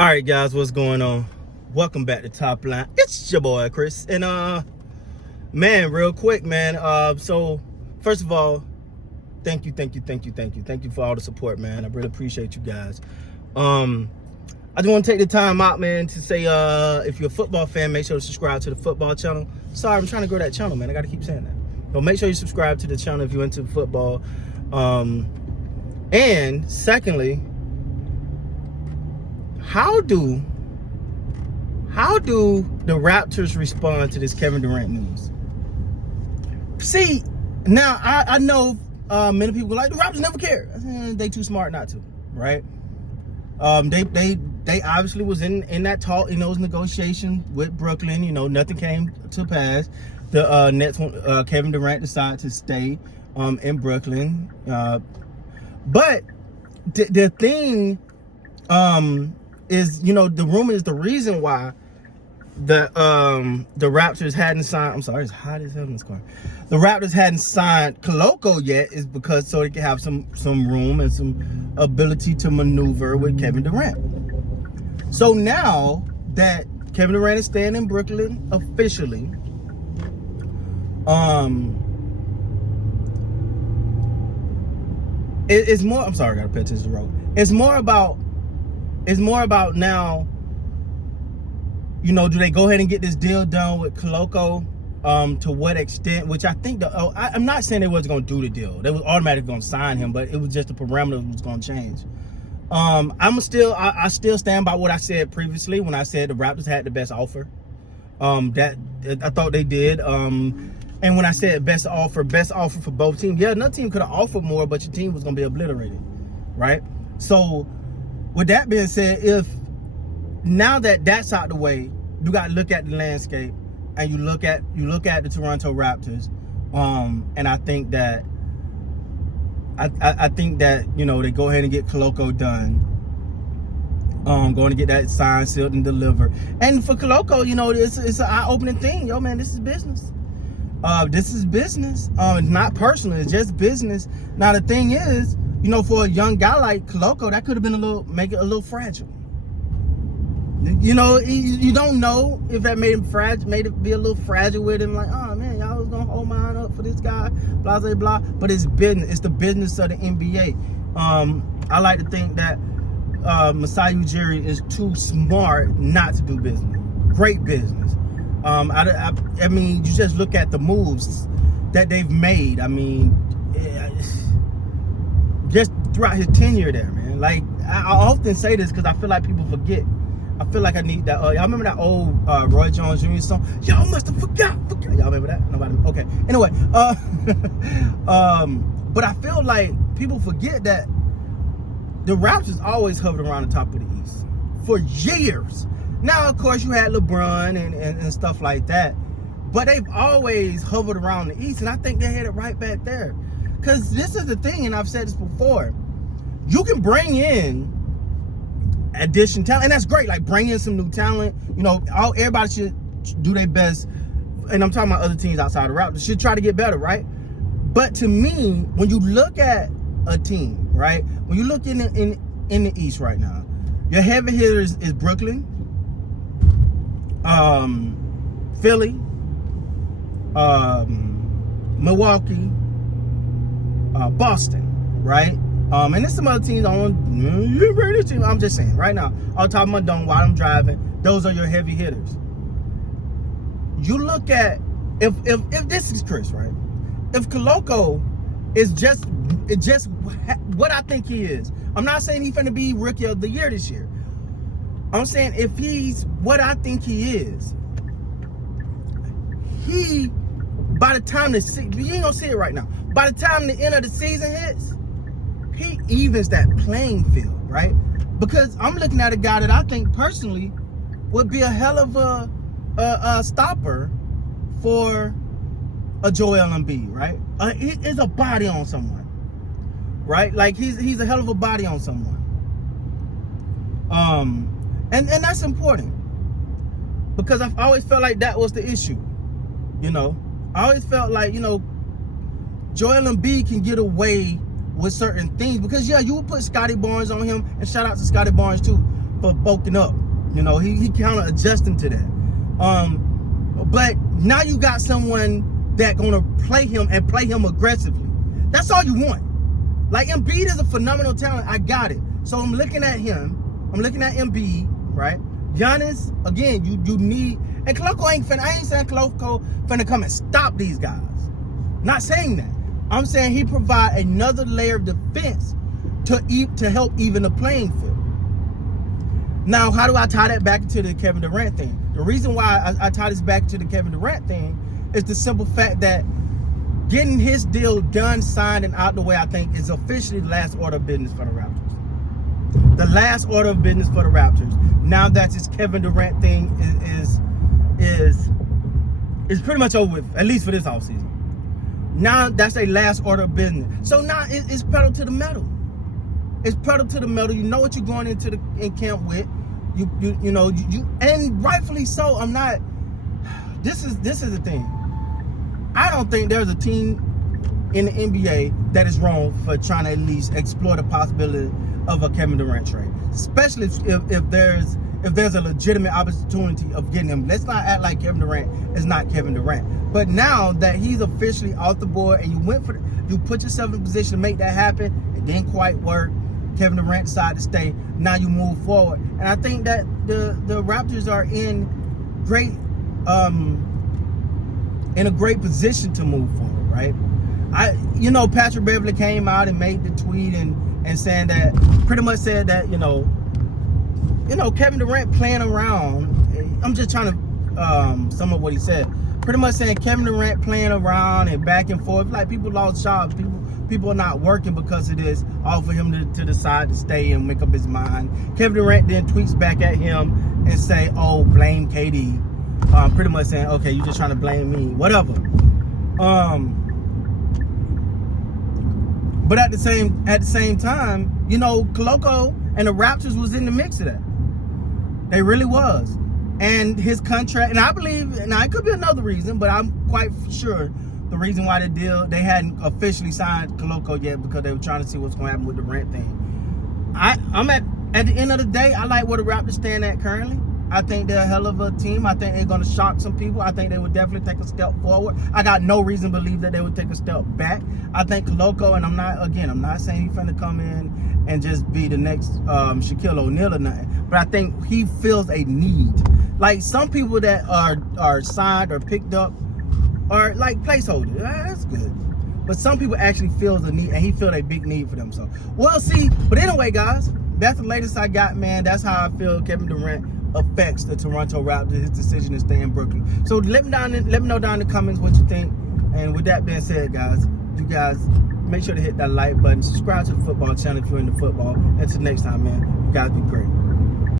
All right, guys, what's going on? Welcome back to Top Line. It's your boy Chris, and man, real quick, man. So first of all, thank you for all the support, man. I really appreciate you guys. I just want to take the time out, man, to say, if you're a football fan, make sure to subscribe to the football channel. Sorry, I'm trying to grow that channel, man. I got to keep saying that. But make sure you subscribe to the channel if you're into football. And secondly, how do the Raptors respond to this Kevin Durant news? See, now I know many people like the Raptors never care. They too smart not to, right? They obviously was in that talk, those negotiations with Brooklyn. Nothing came to pass. The Nets, Kevin Durant decided to stay in Brooklyn. But the thing is, the rumor is the reason why the Raptors hadn't signed. I'm sorry, it's hot as hell in this car. The Raptors hadn't signed Koloko yet is because so they can have some room and some ability to maneuver with Kevin Durant. So now that Kevin Durant is staying in Brooklyn officially, it's more. I'm sorry, I gotta pay attention to the road. It's more about now. Do they go ahead and get this deal done with Koloko? To what extent? Which I think I'm not saying they wasn't going to do the deal. They was automatically going to sign him, but it was just the parameters was going to change. I still stand by what I said previously when I said the Raptors had the best offer. That I thought they did. And when I said best offer for both teams, yeah, another team could have offered more, but your team was going to be obliterated, right? So, with that being said, if now that that's out the way, you got to look at the landscape, and you look at the Toronto Raptors, and I think that they go ahead and get Koloko done. Going to get that signed, sealed, and delivered. And for Koloko, it's an eye-opening thing. Yo, man, this is business. This is business. It's not personal. It's just business. Now the thing is, for a young guy like Koloko, that could have been make it a little fragile. You don't know if that made it be a little fragile with him. Like, oh man, y'all was gonna hold mine up for this guy, blah blah blah. But it's business. It's the business of the NBA. I like to think that Masai Ujiri is too smart not to do business. Great business. I mean, you just look at the moves that they've made. I mean, just throughout his tenure there, man. Like, I often say this because I feel like people forget. I feel like I need that. Y'all remember that old Roy Jones Jr. song? Y'all must have forgot. Y'all remember that? Nobody. Okay. Anyway, but I feel like people forget that the Raptors always hovered around the top of the East for years. Now, of course, you had LeBron and stuff like that, but they've always hovered around the East, and I think they're headed right back there. Because this is the thing, and I've said this before, you can bring in addition talent, and that's great. Like, bring in some new talent. Everybody should do their best, and I'm talking about other teams outside the Raptors, should try to get better, right? But to me, when you look at a team, right, when you look in the East right now, your heavy hitters is Brooklyn, Philly, Milwaukee, Boston, right? And there's some other teams you bring this team. I'm just saying right now, on top of my dome while I'm driving, those are your heavy hitters. You look at if this is Chris, right? If Koloko is just what I think he is. I'm not saying he's finna be rookie of the year this year. I'm saying if he's what I think he is, by the time you ain't gonna see it right now. By the time the end of the season hits, he evens that playing field, right? Because I'm looking at a guy that I think personally would be a hell of a stopper for a Joel Embiid, right? He is a body on someone, right? Like he's a hell of a body on someone. And that's important because I've always felt like that was the issue. I always felt like Joel Embiid can get away with certain things because you would put Scotty Barnes on him, and shout out to Scotty Barnes too. for bulking up. You know, he kind of adjusting to that. But now you got someone that gonna play him and play him aggressively. That's all you want. Like, Embiid is a phenomenal talent. I got it. So I'm looking at him. I'm looking at Embiid, right? Giannis, again, you need, and Koloko I ain't saying Koloko finna come and stop these guys. Not saying that. I'm saying he provide another layer of defense to help even the playing field. Now, how do I tie that back to the Kevin Durant thing? The reason why I tie this back to the Kevin Durant thing is the simple fact that getting his deal done, signed, and out the way, I think, is officially the last order of business for the Raptors. The last order of business for the Raptors. Now that this Kevin Durant thing is pretty much over with, at least for this offseason. Now that's their last order of business. So now it's pedal to the metal. It's pedal to the metal. You know what you're going into in camp with. You know, and rightfully so. I'm not. This is the thing. I don't think there's a team in the NBA that is wrong for trying to at least explore the possibility of a Kevin Durant trade, especially if there's a legitimate opportunity of getting him. Let's not act like Kevin Durant is not Kevin Durant. But now that he's officially off the board and you put yourself in a position to make that happen, it didn't quite work. Kevin Durant decided to stay. Now you move forward, and I think that the Raptors are in a great position to move forward, right? Patrick Beverley came out and made the tweet and saying that, pretty much said that, Kevin Durant playing around. I'm just trying to sum up what he said. Pretty much saying Kevin Durant playing around and back and forth. Like, people lost jobs. People are not working because it is all for him to decide to stay and make up his mind. Kevin Durant then tweets back at him and say, "Oh, blame KD." Pretty much saying, "Okay, you're just trying to blame me, whatever." But at the same time, Koloko and the Raptors was in the mix of that. They really was. And his contract, and I believe, now it could be another reason, but I'm quite sure the reason why they hadn't officially signed Koloko yet, because they were trying to see what's going to happen with the Durant thing. I'm at the end of the day, I like where the Raptors stand at currently. I think they're a hell of a team. I think they're going to shock some people. I think they would definitely take a step forward. I got no reason to believe that they would take a step back. I think Koloko, and I'm not saying he's finna come in and just be the next Shaquille O'Neal or nothing, but I think he feels a need. Like, some people that are signed or picked up are like placeholders. That's good. But some people actually feel the need, and he feels a big need for them. So we'll see. But anyway, guys, that's the latest I got, man. That's how I feel Kevin Durant affects the Toronto Raptors, his decision to stay in Brooklyn. So let me know down in the comments what you think. And with that being said, guys, you guys make sure to hit that like button, subscribe to the football channel if you're into football. Until next time, man, you guys be great.